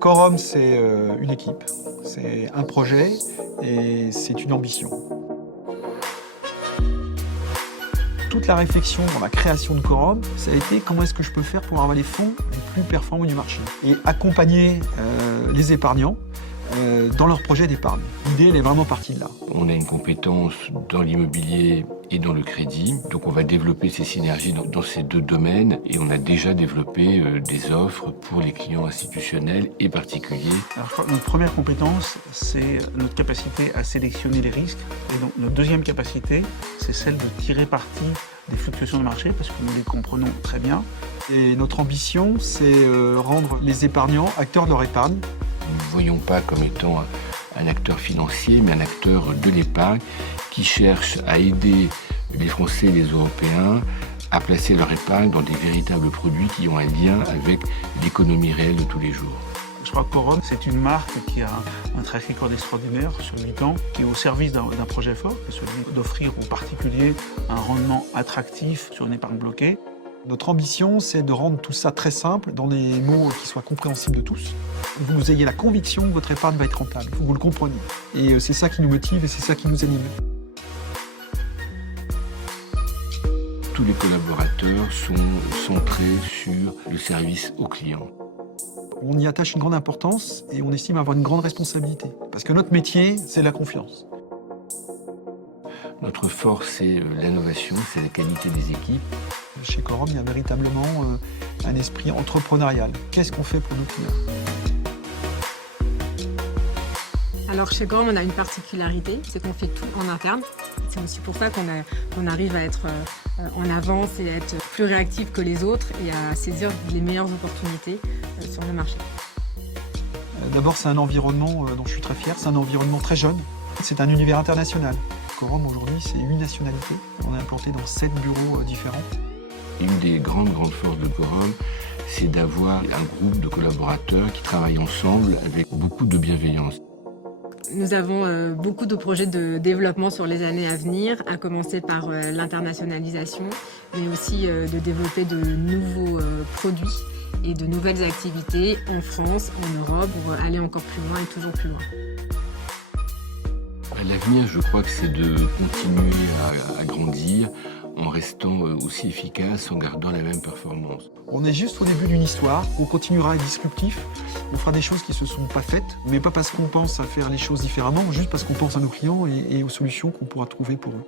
Quorum, c'est une équipe, c'est un projet et c'est une ambition. Toute la réflexion dans la création de Quorum, ça a été comment est-ce que je peux faire pour avoir les fonds les plus performants du marché et accompagner les épargnants dans leur projet d'épargne. L'idée, elle est vraiment partie de là. On a une compétence dans l'immobilier et dans le crédit, donc on va développer ces synergies dans ces deux domaines et on a déjà développé des offres pour les clients institutionnels et particuliers. Alors, je crois que notre première compétence, c'est notre capacité à sélectionner les risques. Et donc, notre deuxième capacité, c'est celle de tirer parti des fluctuations de marché, parce que nous les comprenons très bien. Et notre ambition, c'est rendre les épargnants acteurs de leur épargne. Nous ne voyons pas comme étant un acteur financier, mais un acteur de l'épargne qui cherche à aider les Français et les Européens à placer leur épargne dans des véritables produits qui ont un lien avec l'économie réelle de tous les jours. Je crois que Quorum, c'est une marque qui a un track record extraordinaire sur 8 ans, qui est au service d'un projet fort, celui d'offrir aux particuliers un rendement attractif sur une épargne bloquée. Notre ambition, c'est de rendre tout ça très simple, dans des mots qui soient compréhensibles de tous. Que vous ayez la conviction que votre épargne va être rentable, que vous le compreniez. Et c'est ça qui nous motive et c'est ça qui nous anime. Tous les collaborateurs sont centrés sur le service aux clients. On y attache une grande importance et on estime avoir une grande responsabilité. Parce que notre métier, c'est la confiance. Notre force, c'est l'innovation, c'est la qualité des équipes. Chez Quorum, il y a véritablement un esprit entrepreneurial. Qu'est-ce qu'on fait pour nos clients ? Alors chez Quorum, on a une particularité, c'est qu'on fait tout en interne. C'est aussi pour ça qu'on arrive à être en avance et à être plus réactif que les autres et à saisir les meilleures opportunités sur le marché. D'abord, c'est un environnement dont je suis très fier. C'est un environnement très jeune. C'est un univers international. Quorum, aujourd'hui, c'est 8 nationalités. On est implanté dans 7 bureaux différents. Une des grandes forces de Quorum, c'est d'avoir un groupe de collaborateurs qui travaillent ensemble avec beaucoup de bienveillance. Nous avons beaucoup de projets de développement sur les années à venir, à commencer par l'internationalisation, mais aussi de développer de nouveaux produits et de nouvelles activités en France, en Europe, pour aller encore plus loin et toujours plus loin. À l'avenir, je crois que c'est de continuer à grandir en restant aussi efficace, en gardant la même performance. On est juste au début d'une histoire, on continuera à être disruptif, on fera des choses qui ne se sont pas faites, mais pas parce qu'on pense à faire les choses différemment, juste parce qu'on pense à nos clients et aux solutions qu'on pourra trouver pour eux.